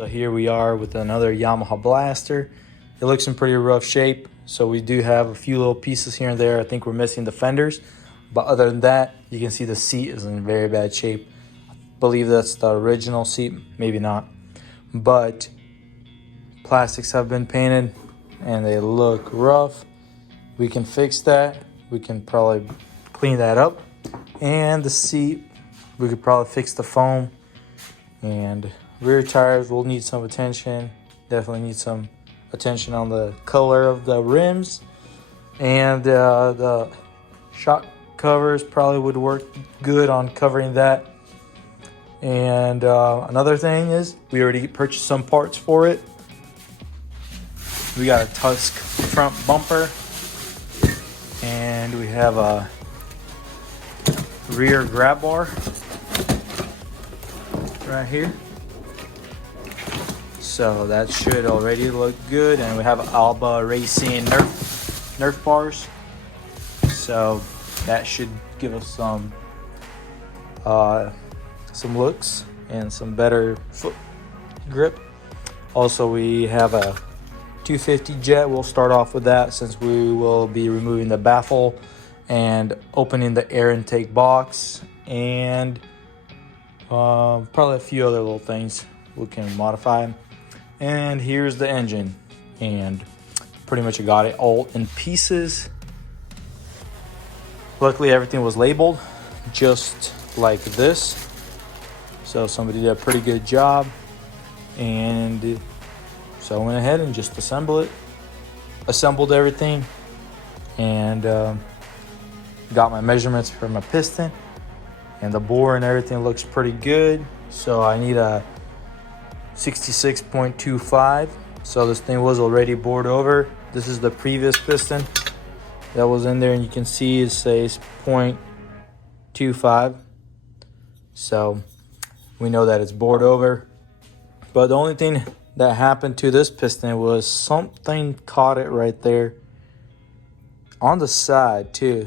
So here we are with another Yamaha Blaster. It looks in pretty rough shape. So we do have a few little pieces here and there. I think we're missing the fenders. But other than that, you can see the seat is in very bad shape. I believe that's the original seat, maybe not. But plastics have been painted and they look rough. We can fix that. We can probably clean that up. And the seat, we could probably fix the foam. And rear tires will need some attention. Definitely need some attention on the color of the rims. And the shock covers probably would work good on covering that. And another thing is we already purchased some parts for it. We got a Tusk front bumper. And we have a rear grab bar right here. So that should already look good. And we have Alba Racing Nerf bars. So that should give us some looks and some better foot grip. Also, we have a 250 jet. We'll start off with that since we will be removing the baffle and opening the air intake box, and probably a few other little things we can modify. And here's the engine, and pretty much I got it all in pieces. Luckily everything was labeled just like this, so somebody did a pretty good job. And so I went ahead and just assembled everything, and got my measurements for my piston, and the bore and everything looks pretty good. So I need a 66.25. So this thing was already bored over. This is the previous piston that was in there, and you can see it says 0.25. So we know that it's bored over. But the only thing that happened to this piston was something caught it right there on the side too.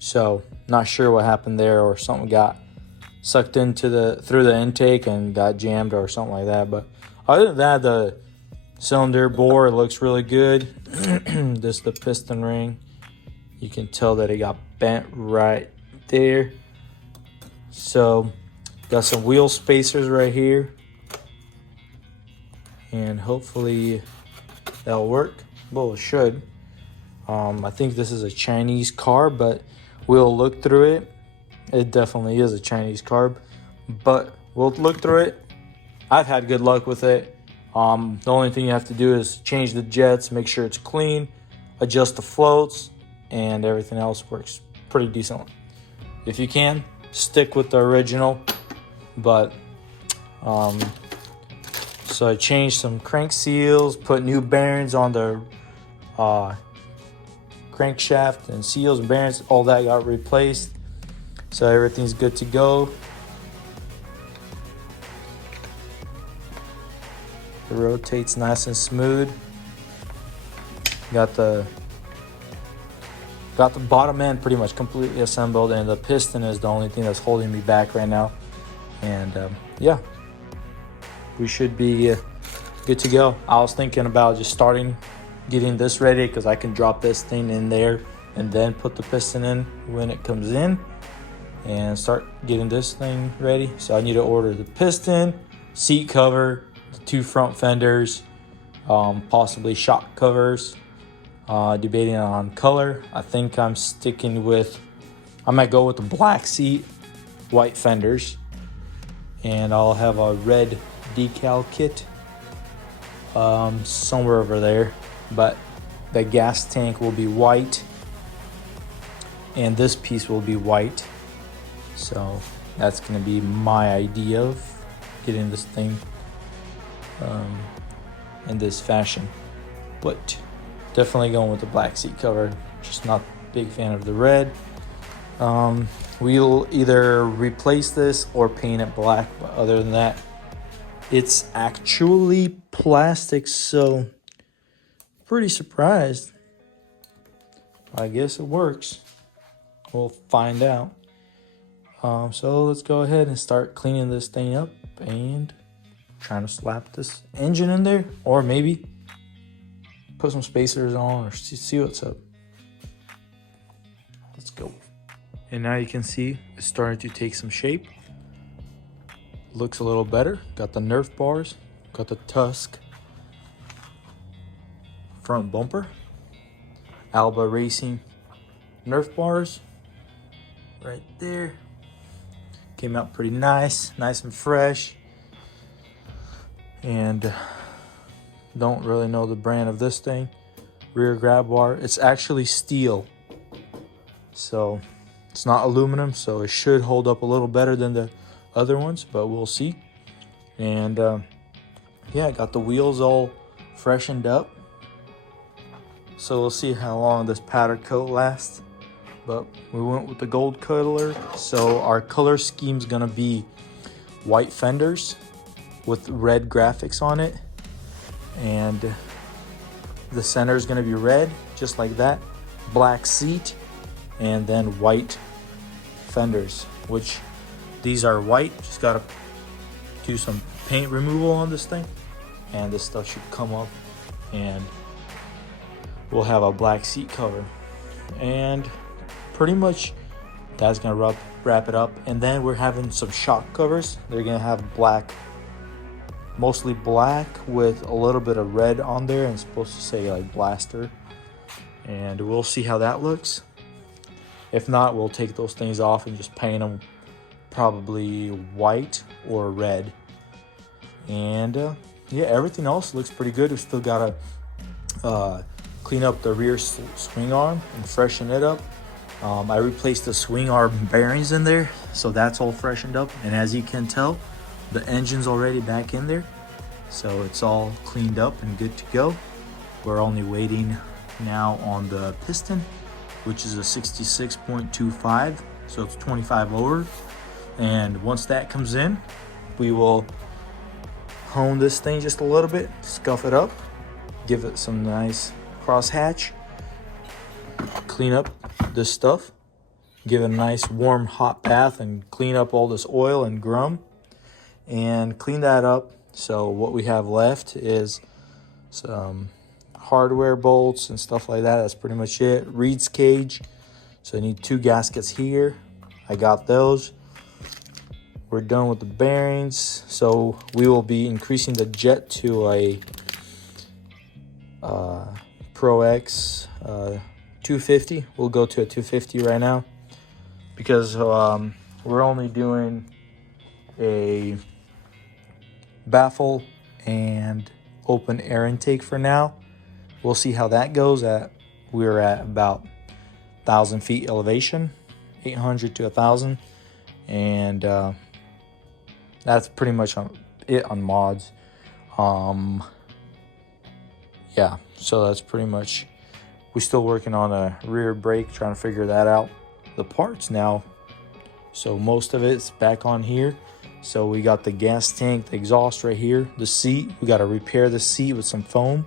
So not sure what happened there, or something got sucked into through the intake and got jammed or something like that. But other than that, the cylinder bore looks really good. This is the piston ring. You can tell that it got bent right there. So got some wheel spacers right here, and hopefully that'll work. Well, it should. I think this is a Chinese carb, but we'll look through it. It definitely is a Chinese carb, but we'll look through it. I've had good luck with it. The only thing you have to do is change the jets, make sure it's clean, adjust the floats, and everything else works pretty decently. If you can, stick with the original. But so I changed some crank seals, put new bearings on the crankshaft, and seals and bearings, all that got replaced. So everything's good to go. It rotates nice and smooth. Got the bottom end pretty much completely assembled, and the piston is the only thing that's holding me back right now. And yeah, we should be good to go. I was thinking about just getting this ready, because I can drop this thing in there and then put the piston in when it comes in, and start getting this thing ready. So I need to order the piston, seat cover, the 2 front fenders, possibly shock covers. Debating on color. I think I might go with the black seat, white fenders, and I'll have a red decal kit somewhere over there. But the gas tank will be white, and this piece will be white. So that's going to be my idea of getting this thing in this fashion. But definitely going with the black seat cover. Just not a big fan of the red. We'll either replace this or paint it black. But other than that, it's actually plastic. So pretty surprised. I guess it works. We'll find out. So let's go ahead and start cleaning this thing up and trying to slap this engine in there, or maybe put some spacers on, or see what's up. Let's go. And now you can see it's starting to take some shape. Looks a little better. Got the Nerf bars, got the Tusk front bumper, Alba Racing Nerf bars right there. Came out pretty nice and fresh. And don't really know the brand of this thing. Rear grab bar, it's actually steel, so it's not aluminum, so it should hold up a little better than the other ones, but we'll see. And yeah, got the wheels all freshened up, so we'll see how long this powder coat lasts. But we went with the gold color, so our color scheme's gonna be white fenders with red graphics on it, and the center is gonna be red, just like that, black seat, and then white fenders, which these are white. Just gotta do some paint removal on this thing, and this stuff should come up, and we'll have a black seat cover. And pretty much that's gonna wrap it up. And then we're having some shock covers. They're gonna have black, mostly black with a little bit of red on there, and it's supposed to say like Blaster, and we'll see how that looks. If not, we'll take those things off and just paint them probably white or red. And yeah, everything else looks pretty good. We still gotta clean up the rear swing arm and freshen it up. I replaced the swing arm bearings in there, so that's all freshened up. And as you can tell, the engine's already back in there, so it's all cleaned up and good to go. We're only waiting now on the piston, which is a 66.25, so it's 25 over. And once that comes in, we will hone this thing just a little bit, scuff it up, give it some nice crosshatch, clean up this stuff, give it a nice warm hot bath, and clean up all this oil and grum, and clean that up. So what we have left is some hardware bolts and stuff like that. That's pretty much it. Reed's cage, so I need 2 gaskets here. I got those. We're done with the bearings, so we will be increasing the jet to a Pro X 250. We'll go to a 250 right now, because we're only doing a baffle and open air intake for now. We'll see how that goes. We're at about 1,000 feet elevation, 800 to 1,000, and that's pretty much it on mods. Yeah, so that's pretty much. We're still working on a rear brake, trying to figure that out. The parts now, so most of it's back on here. So we got the gas tank, the exhaust right here, the seat. We got to repair the seat with some foam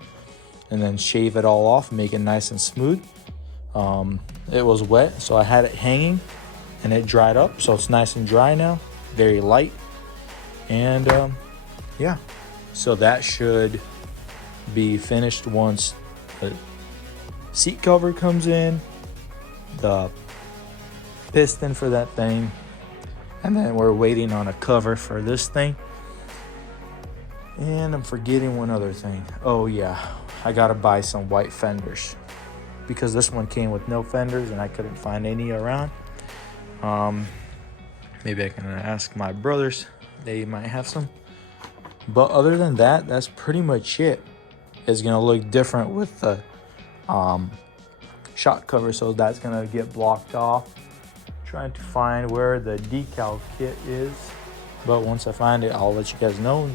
and then shave it all off and make it nice and smooth. It was wet, so I had it hanging and it dried up, so it's nice and dry now, very light. And yeah, so that should be finished once the seat cover comes in, the piston for that thing, and then we're waiting on a cover for this thing. And I'm forgetting one other thing. Oh yeah, I gotta buy some white fenders, because this one came with no fenders and I couldn't find any around. Maybe I can ask my brothers, they might have some. But other than that, that's pretty much it. It's gonna look different with the shock cover, so that's gonna get blocked off. Trying to find where the decal kit is, but once I find it, I'll let you guys know.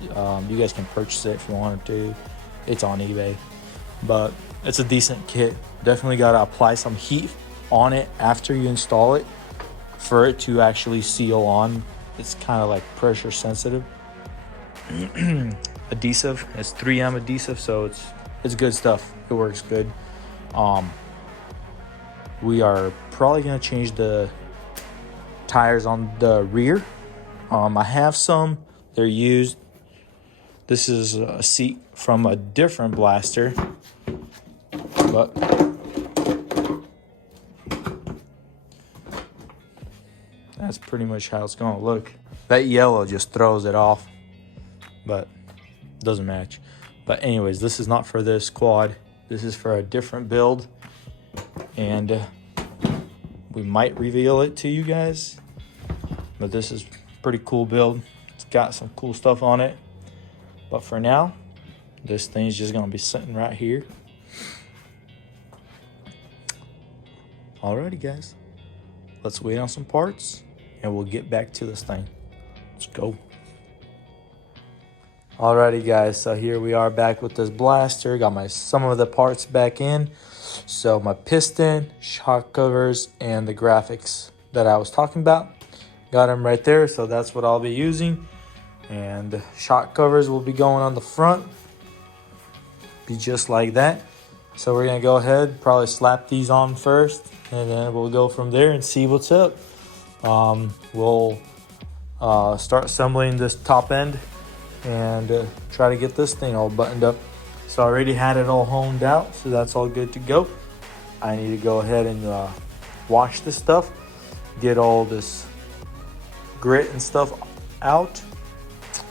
You guys can purchase it if you wanted to. It's on eBay, but it's a decent kit. Definitely gotta apply some heat on it after you install it for it to actually seal on. It's kind of like pressure sensitive. Adhesive, it's 3M adhesive, so it's good stuff. It works good. We are probably gonna change the tires on the rear. I have some, they're used. This is a seat from a different blaster, but that's pretty much how it's gonna look. That yellow just throws it off, but doesn't match. But anyways, this is not for this quad. This is for a different build, and we might reveal it to you guys. But this is pretty cool build. It's got some cool stuff on it. But for now, this thing's just gonna be sitting right here. Alrighty guys, let's wait on some parts and we'll get back to this thing. Let's go. Alrighty guys, so here we are back with this blaster. Got some of the parts back in. So my piston, shock covers, and the graphics that I was talking about. Got them right there, so that's what I'll be using. And shock covers will be going on the front. Be just like that. So we're gonna go ahead, probably slap these on first, and then we'll go from there and see what's up. We'll start assembling this top end and try to get this thing all buttoned up. So I already had it all honed out, so that's all good to go. I need to go ahead and wash this stuff, get all this grit and stuff out.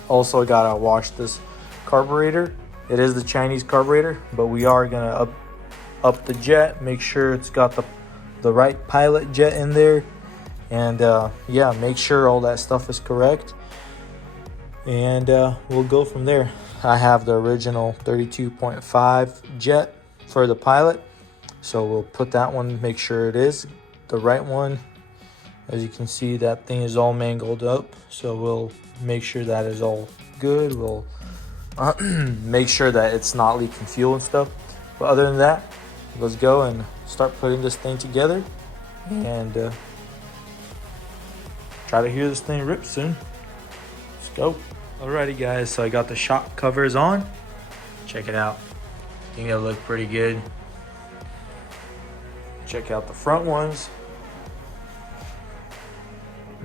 Also gotta wash this carburetor. It is the Chinese carburetor, but we are gonna up the jet, make sure it's got the right pilot jet in there, and yeah, make sure all that stuff is correct, and we'll go from there. I have the original 32.5 jet for the pilot, so we'll put that one, make sure it is the right one. As you can see, that thing is all mangled up, so we'll make sure that is all good. We'll make sure that it's not leaking fuel and stuff. But other than that, let's go and start putting this thing together and try to hear this thing rip soon. Let's go. Alrighty guys, so I got the shock covers on. Check it out. I think they look pretty good. Check out the front ones.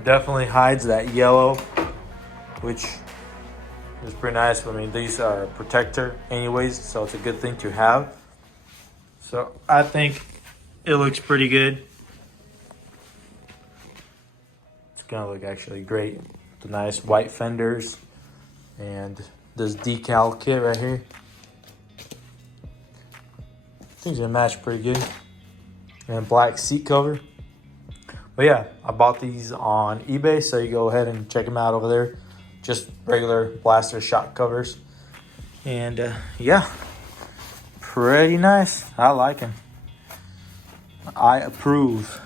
Definitely hides that yellow, which is pretty nice. I mean, these are a protector anyways, so it's a good thing to have. So I think it looks pretty good. It's gonna look actually great. The nice white fenders and this decal kit right here. I think it's gonna match pretty good. And black seat cover. But yeah, I bought these on eBay, so you go ahead and check them out over there. Just regular blaster shock covers. And yeah, pretty nice. I like them. I approve.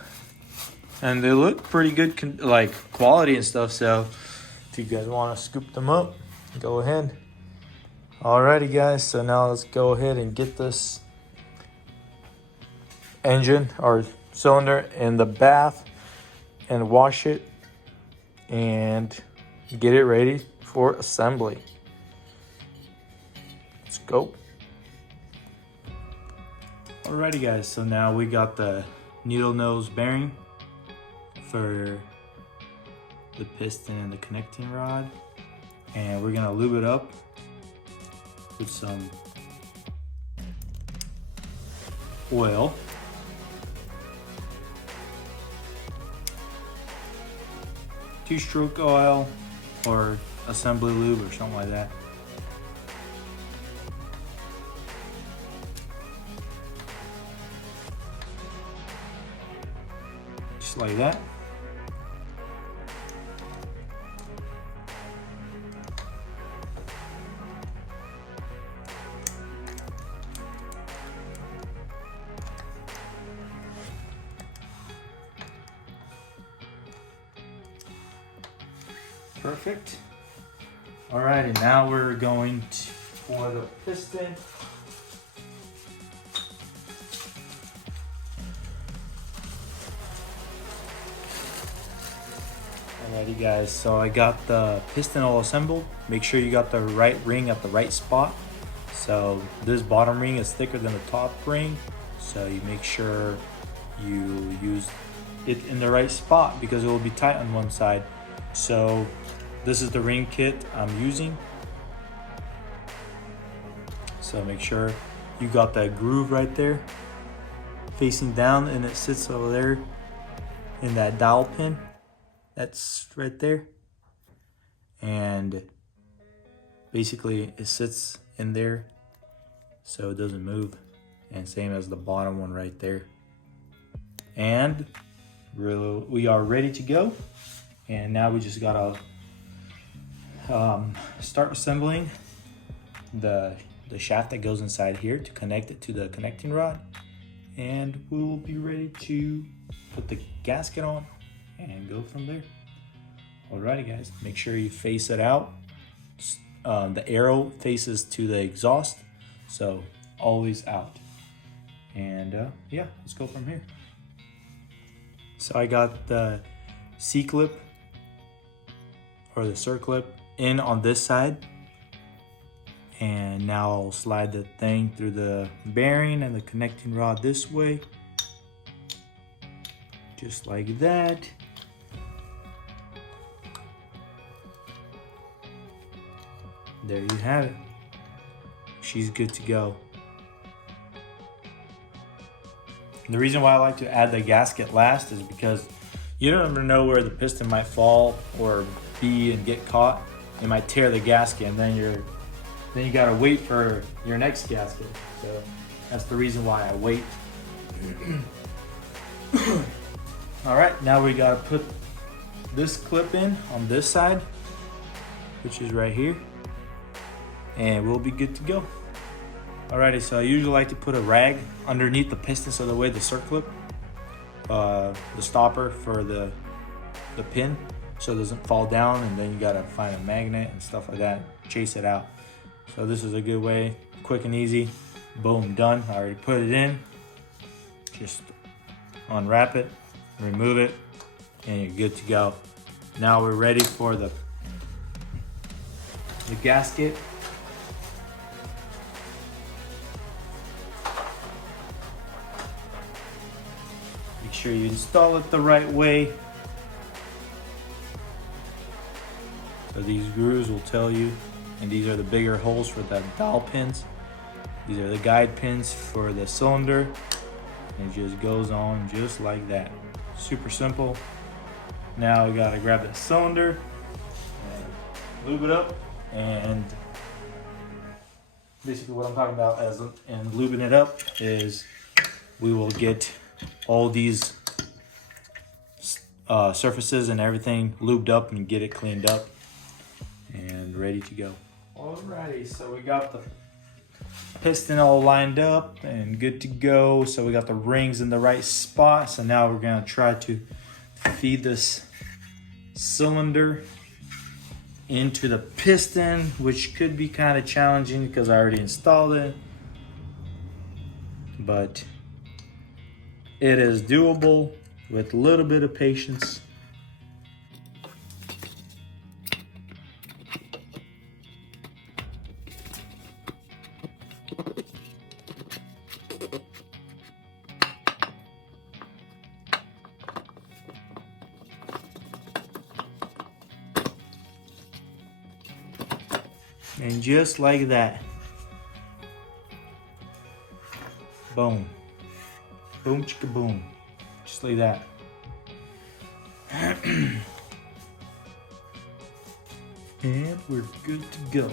And they look pretty good, like quality and stuff. So if you guys want to scoop them up, go ahead. Alrighty guys, so now let's go ahead and get this engine or cylinder in the bath and wash it and get it ready for assembly. Let's go. Alrighty guys, so now we got the needle nose bearing for the piston and the connecting rod, and we're gonna lube it up with some oil. Two-stroke oil or assembly lube or something like that. Just like that. Perfect. All right, and now we're going for the piston. Alrighty guys, so I got the piston all assembled. Make sure you got the right ring at the right spot. So this bottom ring is thicker than the top ring, so you make sure you use it in the right spot because it will be tight on one side. So this is the ring kit I'm using. So make sure you got that groove right there facing down, and it sits over there in that dowel pin. That's right there. And basically it sits in there so it doesn't move. And same as the bottom one right there. And we are ready to go. And now we just gotta start assembling the shaft that goes inside here to connect it to the connecting rod, and we will be ready to put the gasket on and go from there. Alrighty guys, make sure you face it out. The arrow faces to the exhaust, so always out. And yeah, let's go from here. So I got the C-clip or the circlip in on this side, and now I'll slide the thing through the bearing and the connecting rod this way, just like that. There you have it. She's good to go. And the reason why I like to add the gasket last is because you don't ever know where the piston might fall or be and get caught. It might tear the gasket, and then you gotta wait for your next gasket. So that's the reason why I wait. All right, now we gotta put this clip in on this side, which is right here, and we'll be good to go. Alrighty, so I usually like to put a rag underneath the piston so the way the circlip, the stopper for the pin, so it doesn't fall down, and then you gotta find a magnet and stuff like that, chase it out. So this is a good way, quick and easy. Boom, done. I already put it in. Just unwrap it, remove it, and you're good to go. Now we're ready for the gasket. Make sure you install it the right way. So these grooves will tell you, and these are the bigger holes for the dowel pins. These are the guide pins for the cylinder. And it just goes on just like that. Super simple. Now we gotta grab that cylinder and lube it up. And basically what I'm talking about as in lubing it up is we will get all these surfaces and everything lubed up and get it cleaned up and ready to go. Alrighty, so we got the piston all lined up and good to go. So we got the rings in the right spot. So now we're gonna try to feed this cylinder into the piston, which could be kind of challenging because I already installed it, but it is doable with a little bit of patience. And just like that, boom, boom chicka boom, just like that. And we're good to go.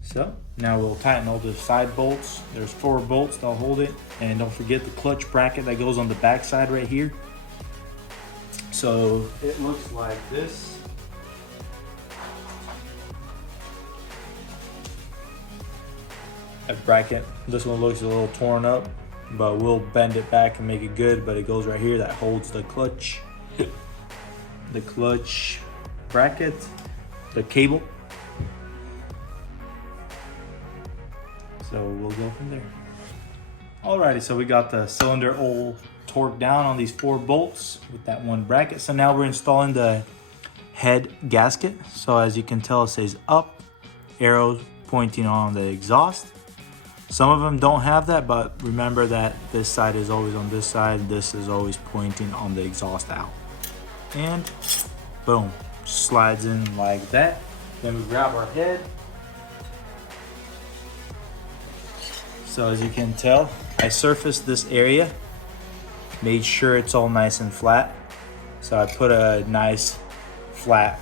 So now we'll tighten all the side bolts. There's 4 bolts that'll hold it, and don't forget the clutch bracket that goes on the back side right here. So it looks like this. A bracket. This one looks a little torn up, but we'll bend it back and make it good. But it goes right here that holds the clutch, the clutch bracket, the cable. So we'll go from there. Alrighty, so we got the cylinder all torqued down on these 4 bolts with that one bracket. So now we're installing the head gasket. So as you can tell, it says up, arrows pointing on the exhaust. Some of them don't have that, but remember that this side is always on this side. This is always pointing on the exhaust out. And boom, slides in like that. Then we grab our head So as you can tell, I surfaced this area, made sure it's all nice and flat. So I put a nice flat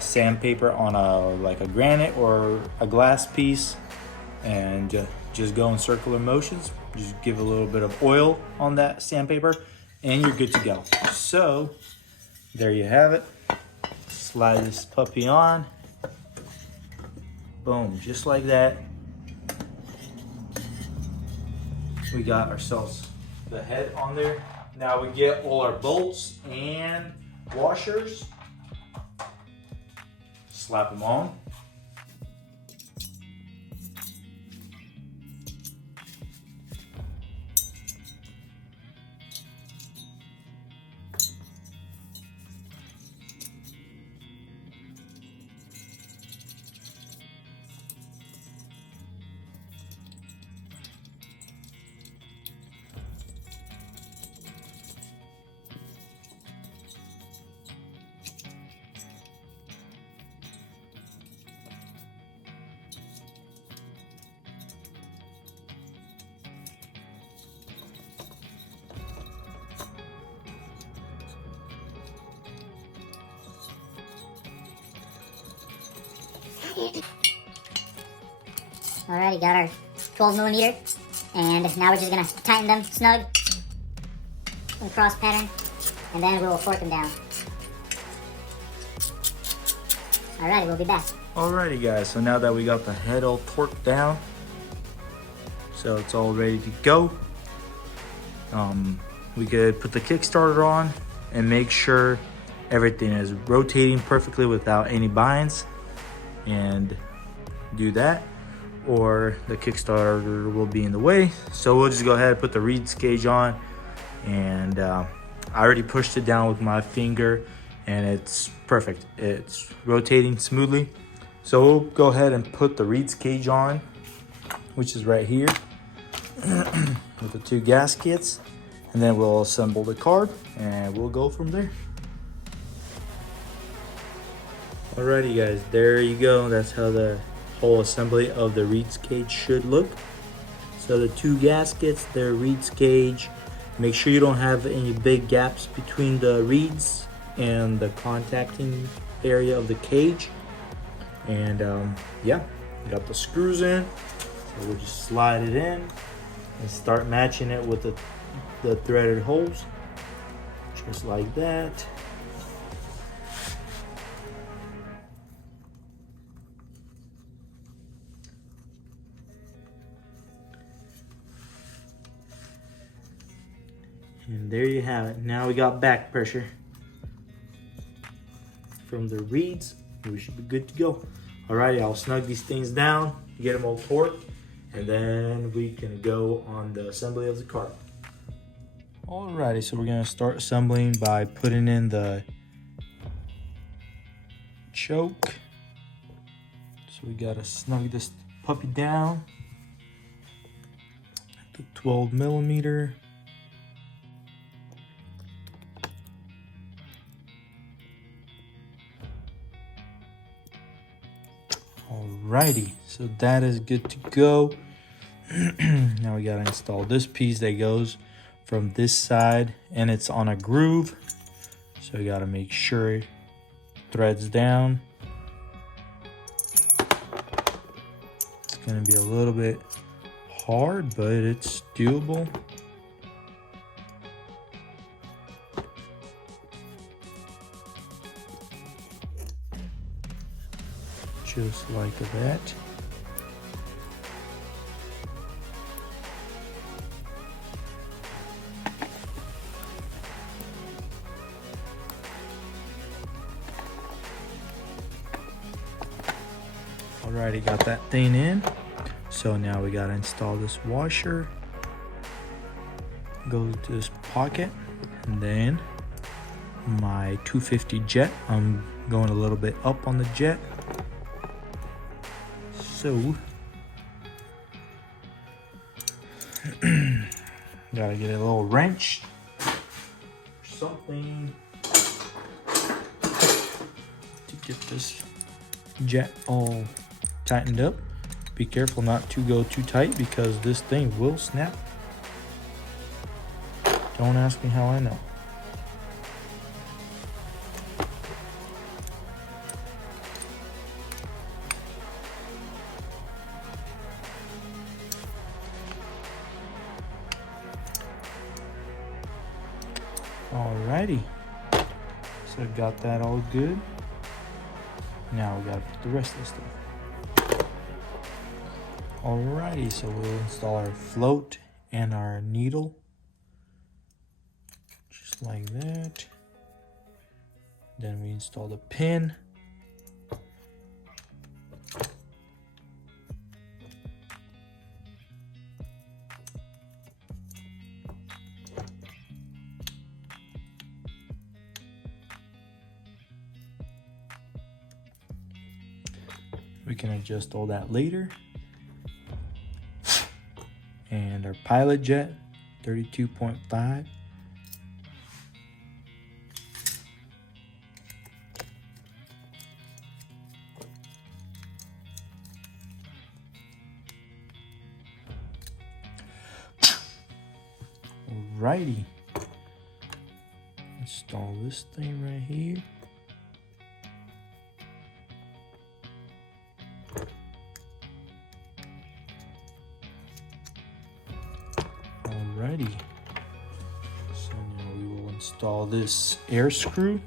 sandpaper on a granite or a glass piece, and just go in circular motions. Just give a little bit of oil on that sandpaper and you're good to go. So there you have it. Slide this puppy on. Boom, just like that. We got ourselves the head on there. Now we get all our bolts and washers. Slap them on. Alrighty, got our 12mm, and now we're just gonna tighten them snug in cross pattern, and then we will torque them down. Alrighty, we'll be back. Alrighty guys, so now that we got the head all torqued down, so it's all ready to go, we could put the Kickstarter on and make sure everything is rotating perfectly without any binds, and do that, or the Kickstarter will be in the way. So we'll just go ahead and put the Reed's cage on, and I already pushed it down with my finger and it's perfect. It's rotating smoothly. So we'll go ahead and put the Reed's cage on, which is right here with the two gaskets, and then we'll assemble the carb and we'll go from there. Alrighty guys, there you go. That's how the whole assembly of the Reed's cage should look. So the two gaskets, they're Reed's cage. Make sure you don't have any big gaps between the reeds and the contacting area of the cage. And yeah, got the screws in. So we'll just slide it in and start matching it with the threaded holes, just like that. And there you have it. Now we got back pressure from the reeds. We should be good to go. Alrighty, I'll snug these things down, get them all torqued, and then we can go on the assembly of the car. Alrighty, so we're gonna start assembling by putting in the choke. So we gotta snug this puppy down. The 12mm. Alrighty, so that is good to go. Now we gotta install this piece that goes from this side, and it's on a groove, so we gotta make sure it threads down. It's gonna be a little bit hard, but it's doable. Just like that. Alrighty, got that thing in. So now we gotta install this washer. Go to this pocket, and then my 250 jet. I'm going a little bit up on the jet. So gotta get a little wrench or something to get this jet all tightened up. Be careful not to go too tight because this thing will snap. Don't ask me how I know. Alrighty, so I've got that all good. Now we gotta put the rest of the stuff. Alrighty, so we'll install our float and our needle. Just like that. Then we install the pin. We can adjust all that later. And our pilot jet, 32.5. Alrighty. Install this thing right here. Alrighty, so now we will install this air screw.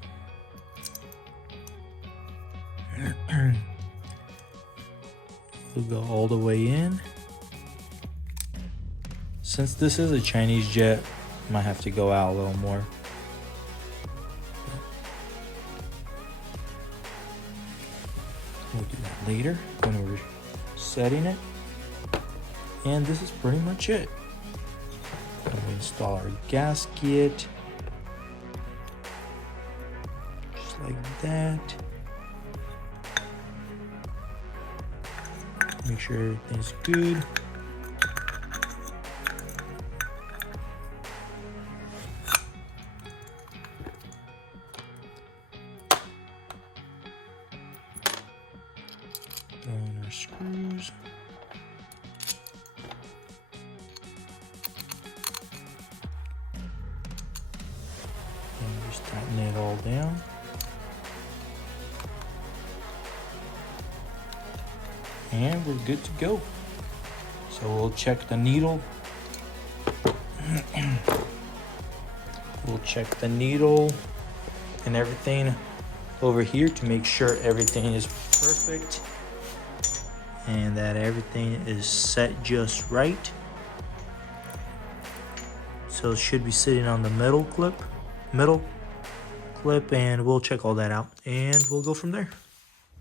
We'll go all the way in. Since this is a Chinese jet, might have to go out a little more. We'll do that later when we're setting it. And this is pretty much it. And we install our gasket, just like that. Make sure everything's good. Throw in our screws. Just tighten it all down. And we're good to go. So we'll check the needle. We'll check the needle and everything over here to make sure everything is perfect and that everything is set just right. So it should be sitting on the middle clip, and we'll check all that out and we'll go from there.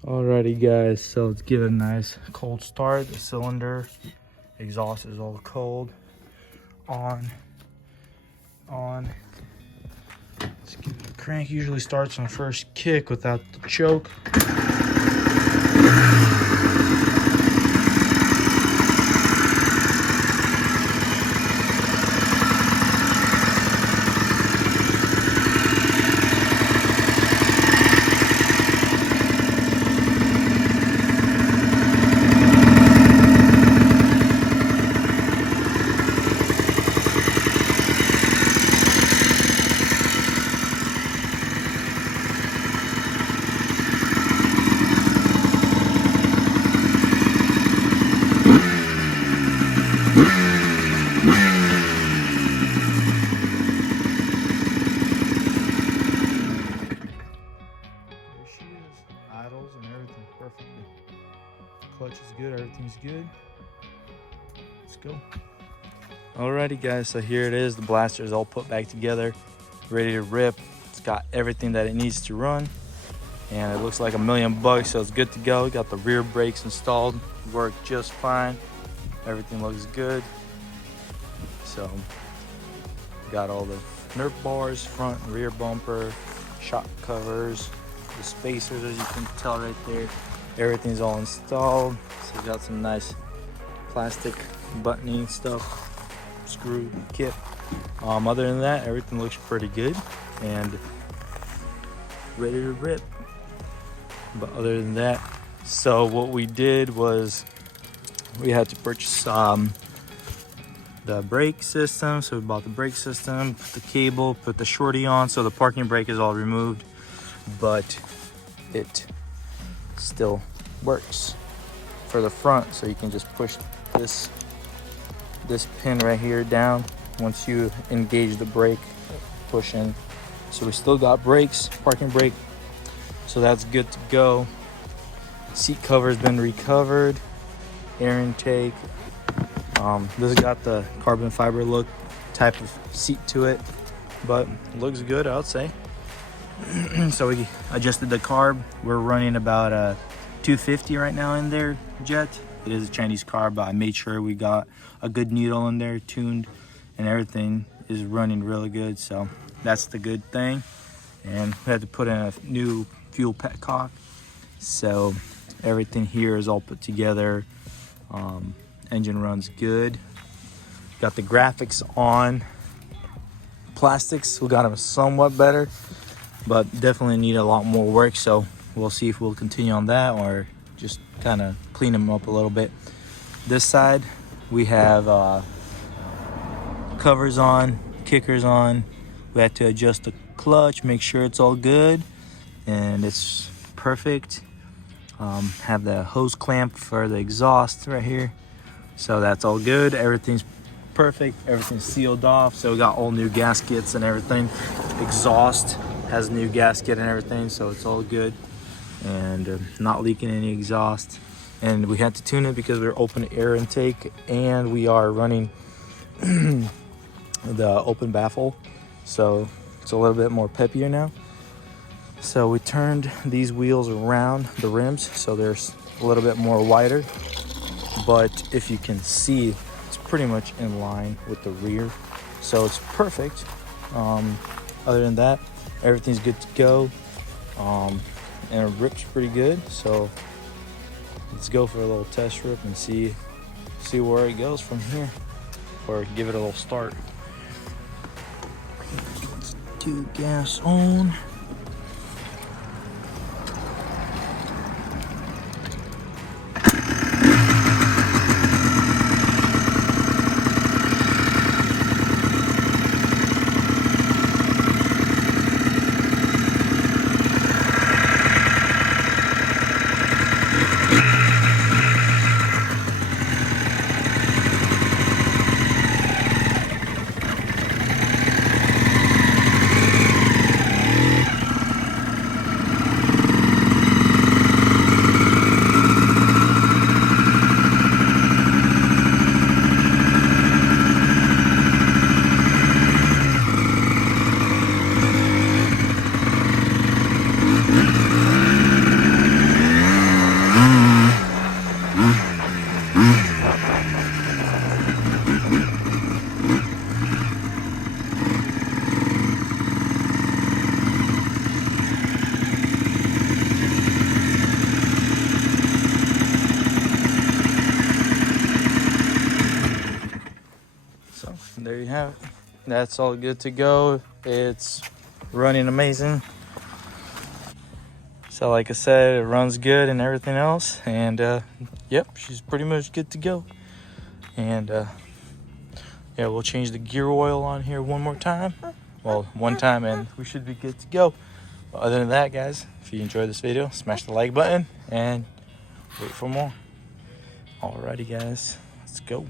Alrighty guys, so let's give it a nice cold start. The cylinder exhaust is all cold. On. Let's give it a crank. Usually starts on first kick without the choke. Idles and everything perfectly. Clutch is good, everything's good. Let's go. Alrighty guys, so here it is. The blaster is all put back together, ready to rip. It's got everything that it needs to run, and it looks like $1,000,000, so it's good to go. Got the rear brakes installed, work just fine. Everything looks good. So got all the Nerf bars, front and rear bumper, shock covers, the spacers, as you can tell right there. Everything's all installed. So we got some nice plastic buttoning stuff, screw kit. Other than that, everything looks pretty good and ready to rip. But other than that, so what we did was we had to purchase the brake system. So we bought the brake system, put the cable, put the shorty on. So the parking brake is all removed, but it still works for the front. So you can just push this pin right here down once you engage the brake, push in. So we still got brakes, parking brake, so that's good to go. Seat cover has been recovered, air intake. This has got the carbon fiber look type of seat to it, but looks good, I would say. So we adjusted the carb. We're running about 250 right now in there, jet. It is a Chinese carb, but I made sure we got a good needle in there, tuned, and everything is running really good. So that's the good thing. And we had to put in a new fuel petcock. So everything here is all put together. Engine runs good. Got the graphics on. Plastics, we got them somewhat better, but definitely need a lot more work. So we'll see if we'll continue on that or just kind of clean them up a little bit. This side, we have covers on, kickers on. We had to adjust the clutch, make sure it's all good and it's perfect. Have the hose clamp for the exhaust right here, so that's all good. Everything's perfect, everything's sealed off. So we got all new gaskets and everything. Exhaust has new gasket and everything, so it's all good and not leaking any exhaust. And we had to tune it because we're open air intake and we are running the open baffle, so it's a little bit more peppier now. So we turned these wheels around the rims so they're a little bit more wider, but if you can see, it's pretty much in line with the rear, so it's perfect. Other than that, everything's good to go, and it rips pretty good. So let's go for a little test rip and see where it goes from here, or give it a little start. Let's do gas on. There you have it. That's all good to go. It's running amazing. So like I said, it runs good and everything else, and yep, she's pretty much good to go. And yeah, we'll change the gear oil on here one more time. Well, one time and we should be good to go. But other than that, guys, if you enjoyed this video, smash the like button and wait for more. Alrighty guys, let's go.